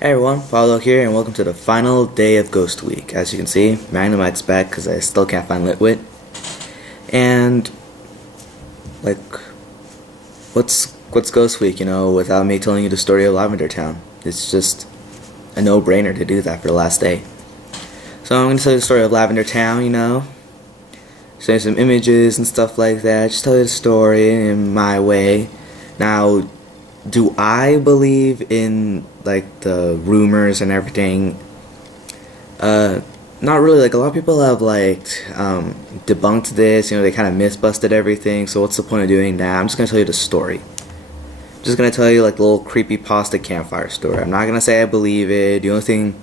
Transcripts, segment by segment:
Hey everyone, Paulo here, and welcome to the final day of Ghost Week. As you can see, Magnemite's back because I still can't find Litwit. And, like, what's Ghost Week, without me telling you the story of Lavender Town? It's just a no-brainer to do that for the last day. So I'm going to tell you the story of Lavender Town, show you some images and stuff like that, just tell you the story in my way. Now, do I believe in like the rumors and everything? Not really. Like a lot of people have debunked this. They kind of myth-busted everything. So what's the point of doing that? I'm just gonna tell you the story. I'm just gonna tell you like the little creepypasta campfire story. I'm not gonna say I believe it. The only thing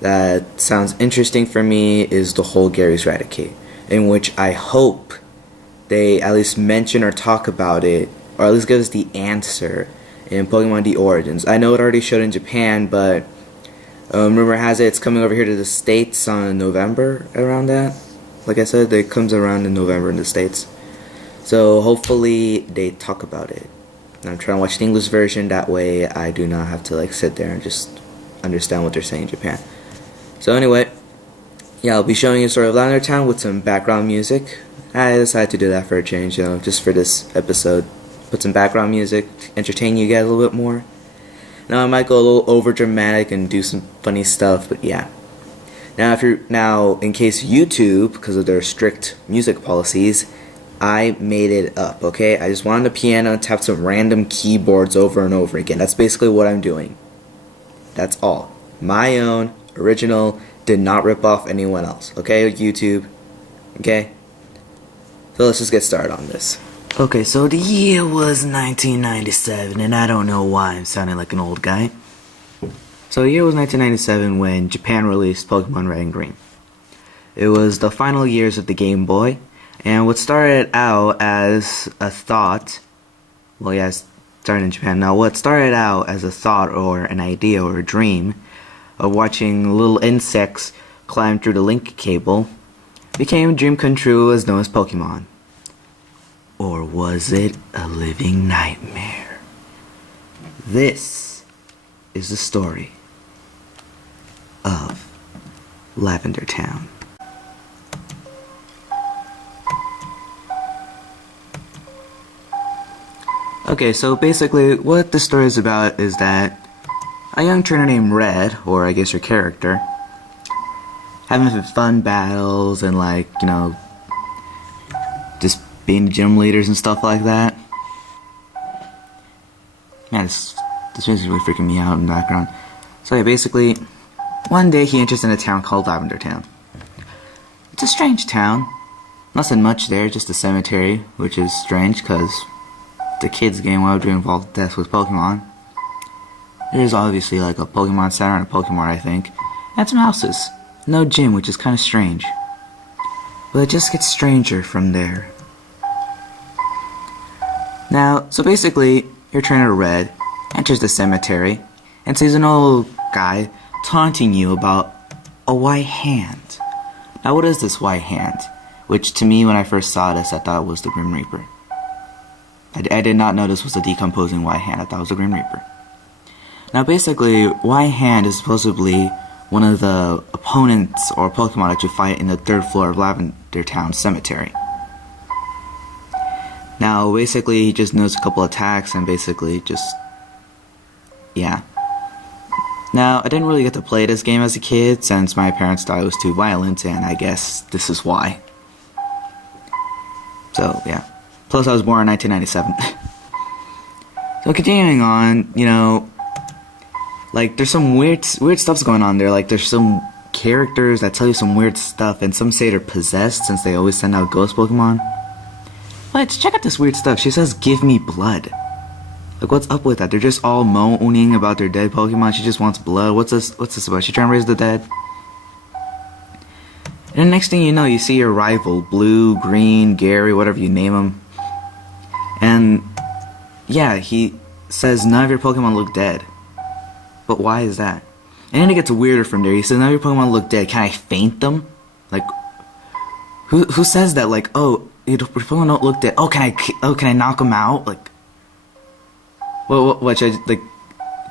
that sounds interesting for me is the whole Gary's Eradicate, in which I hope they at least mention or talk about it, or at least give us the answer in Pokemon D Origins. I know it already showed in Japan, but rumor has it it's coming over here to the States on November, around that. Like I said, it comes around in November in the States. So hopefully they talk about it. And I'm trying to watch the English version, that way I do not have to sit there and just understand what they're saying in Japan. So anyway, yeah, I'll be showing you a story of Lavender Town with some background music. I decided to do that for a change, just for this episode. Put some background music, entertain you guys a little bit more. Now I might go a little over dramatic and do some funny stuff, but yeah. Now in case YouTube, because of their strict music policies, I made it up, okay? I just wanted the piano to have some random keyboards over and over again. That's basically what I'm doing. That's all. My own, original, did not rip off anyone else, okay? YouTube, okay? So let's just get started on this. Okay, so the year was 1997, and I don't know why I'm sounding like an old guy. So the year was 1997 when Japan released Pokemon Red and Green. It was the final years of the Game Boy, and what started out as a thought, well, yeah, it started in Japan. Now, what started out as a thought or an idea or a dream of watching little insects climb through the link cable became a dream come true as known as Pokemon. Or was it a living nightmare? This is the story of Lavender Town. Okay, so basically what the story is about is that a young trainer named Red, or I guess your character, having some fun battles and just being gym leaders and stuff like that. Man, this music's really freaking me out in the background. So yeah, basically, one day he enters in a town called Lavender Town. It's a strange town. Nothing much there, just a cemetery, which is strange because it's a kid's game. Why would you involve death with Pokemon? There's obviously a Pokemon Center and a Pokemon, I think, and some houses. No gym, which is kind of strange. But it just gets stranger from there. Now, so basically, your trainer Red enters the cemetery and sees an old guy taunting you about a white hand. Now, what is this white hand? Which, to me, when I first saw this, I thought it was the Grim Reaper. I did not know this was a decomposing white hand. I thought it was the Grim Reaper. Now, basically, white hand is supposedly one of the opponents or Pokemon that you fight in the 3rd floor of Lavender Town Cemetery. Now, basically, he just knows a couple attacks and basically just, yeah. Now, I didn't really get to play this game as a kid since my parents thought it was too violent, and I guess this is why. So, yeah. Plus, I was born in 1997. So, continuing on, there's some weird stuff's going on there. There's some characters that tell you some weird stuff, and some say they're possessed since they always send out ghost Pokemon. But check out this weird stuff. She says, "Give me blood." What's up with that? They're just all moaning about their dead Pokemon. She just wants blood. What's this about? She trying to raise the dead? And the next thing you know, you see your rival, Blue, Green, Gary, whatever you name him. And, yeah, he says none of your Pokemon look dead. But why is that? And then it gets weirder from there. He says none of your Pokemon look dead. Can I faint them? Who says that? Oh, your Pokemon don't look dead. Oh, can I knock them out? What should I,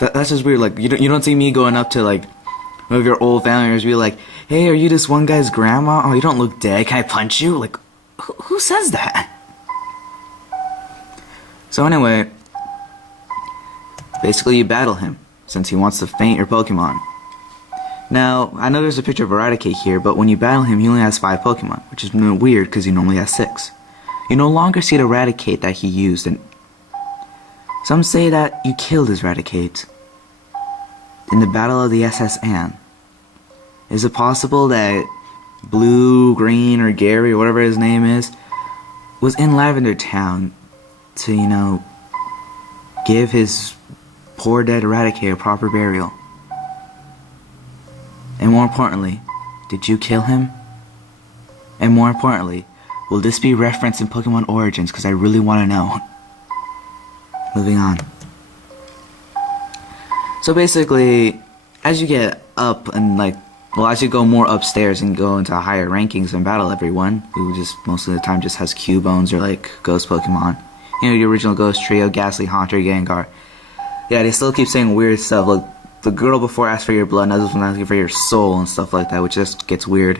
That's just weird. Like, you don't see me going up to, like, one of your old family members, be like, hey, are you this one guy's grandma? Oh, you don't look dead. Can I punch you? Like, who says that? So anyway, basically you battle him, since he wants to faint your Pokemon. Now, I know there's a picture of Eradicate here, but when you battle him, he only has 5 Pokemon, which is weird because he normally has 6. You no longer see the Eradicate that he used, and some say that you killed his Eradicate in the Battle of the SS Anne. Is it possible that Blue, Green, or Gary, or whatever his name is, was in Lavender Town to, you know, give his poor dead Eradicate a proper burial? And more importantly, did you kill him? And more importantly, will this be referenced in Pokemon Origins? Because I really want to know. Moving on. So basically, as you get up and as you go more upstairs and go into higher rankings and battle everyone, who just most of the time just has Cubone or like Ghost Pokemon. You know, your original Ghost Trio, Ghastly, Haunter, Gengar. Yeah, they still keep saying weird stuff like, the girl before asked for your blood, now this one asking for your soul and stuff like that, which just gets weird.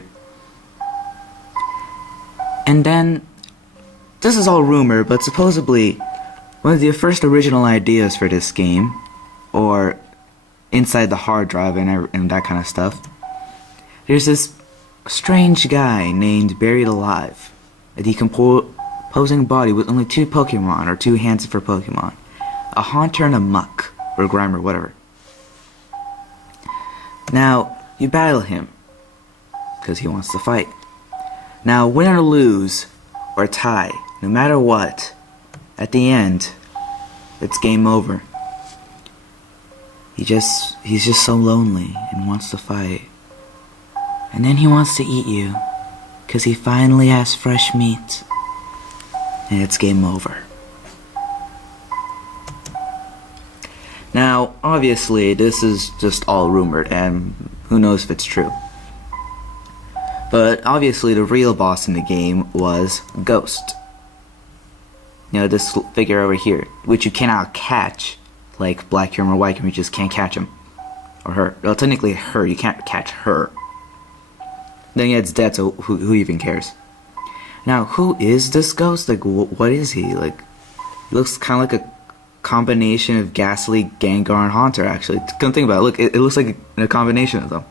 And then, this is all rumor, but supposedly, one of the first original ideas for this game, or inside the hard drive and that kind of stuff, there's this strange guy named Buried Alive, a decomposing body with only 2 Pokemon, or 2 hands for Pokemon, a Haunter and a Muck, or Grimer, whatever. Now, you battle him, because he wants to fight. Now, win or lose, or tie, no matter what, at the end, it's game over. He's just so lonely and wants to fight. And then he wants to eat you, because he finally has fresh meat. And it's game over. Now, obviously, this is just all rumored, and who knows if it's true. But obviously, the real boss in the game was Ghost. You know, this figure over here, which you cannot catch, like Black Kyurem or White Kyurem, you just can't catch him. Or her. Well, technically her, you can't catch her. Then yeah, it's dead, so who even cares? Now, who is this Ghost? Like, what is he? Like, he looks kind of like a combination of Ghastly, Gengar, and Haunter, actually. Come think about it. Look, it looks like a combination of them.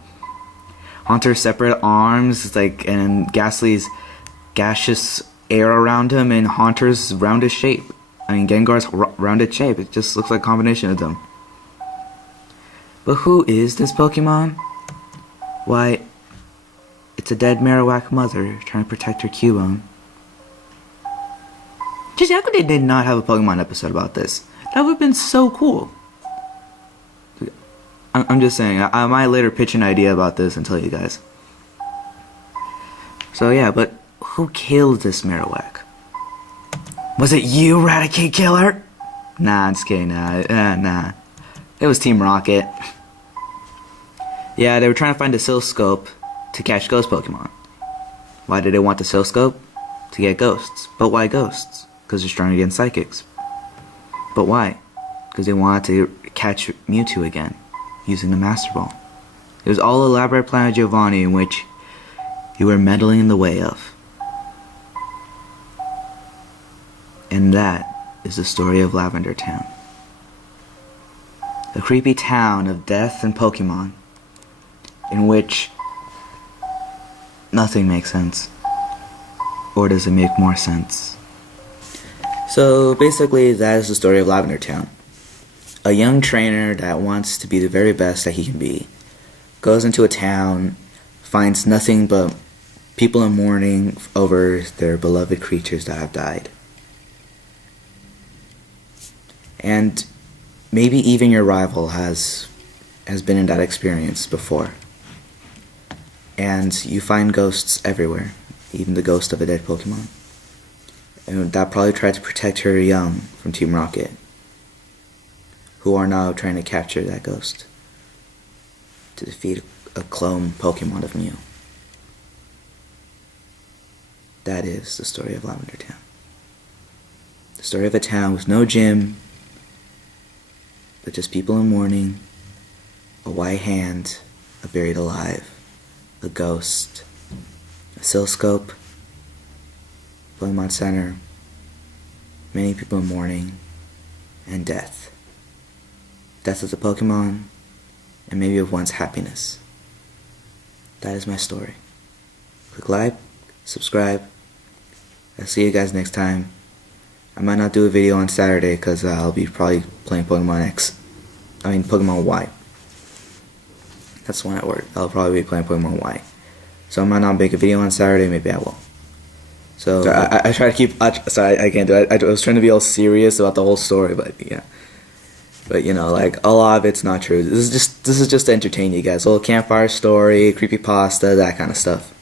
Haunter's separate arms, like, and Ghastly's gaseous air around him, and Haunter's rounded shape. I mean, Gengar's rounded shape. It just looks like a combination of them. But who is this Pokemon? Why, it's a dead Marowak mother trying to protect her Cubone. Just how could they did not have a Pokemon episode about this? That would have been so cool. I'm just saying, I might later pitch an idea about this and tell you guys. So yeah, but who killed this Marowak? Was it you, Eradicate Killer? Nah, I'm just kidding, nah. It was Team Rocket. Yeah, they were trying to find a Silscope to catch ghost Pokemon. Why did they want the Silscope? To get ghosts. But why ghosts? Because they're strong against psychics. But why? Because they wanted to catch Mewtwo again, using the Master Ball. It was all elaborate plan of Giovanni in which you were meddling in the way of. And that is the story of Lavender Town. A creepy town of death and Pokemon, in which nothing makes sense. Or does it make more sense? So basically, that is the story of Lavender Town. A young trainer that wants to be the very best that he can be goes into a town, finds nothing but people in mourning over their beloved creatures that have died. And maybe even your rival has been in that experience before. And you find ghosts everywhere, even the ghost of a dead Pokemon. And that probably tried to protect her young from Team Rocket, who are now trying to capture that ghost to defeat a clone Pokemon of Mew. That is the story of Lavender Town. The story of a town with no gym, but just people in mourning, a white hand, a buried alive, a ghost, a oscilloscope, Pokemon Center, many people in mourning, and death. Death of the Pokemon, and maybe of one's happiness. That is my story. Click like, subscribe. I'll see you guys next time. I might not do a video on Saturday because I'll be probably playing Pokemon Y. That's the one at work. I'll probably be playing Pokemon Y. So I might not make a video on Saturday, maybe I will. So I try to keep, sorry, I can't do it. I was trying to be all serious about the whole story, but yeah. But you know, like, a lot of it's not true. This is just to entertain you guys. A little campfire story, creepypasta, that kind of stuff.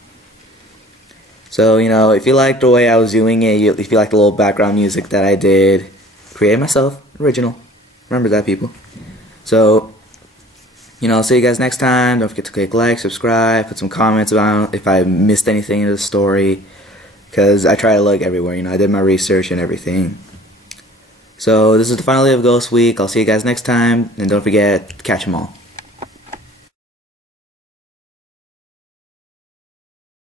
So, you know, if you like the way I was doing it, if you like the little background music that I did, create myself, original. Remember that, people. So, you know, I'll see you guys next time. Don't forget to click like, subscribe, put some comments about if I missed anything in the story. Because I try to look everywhere, you know, I did my research and everything. So, this is the final day of Ghost Week. I'll see you guys next time. And don't forget, catch 'em all.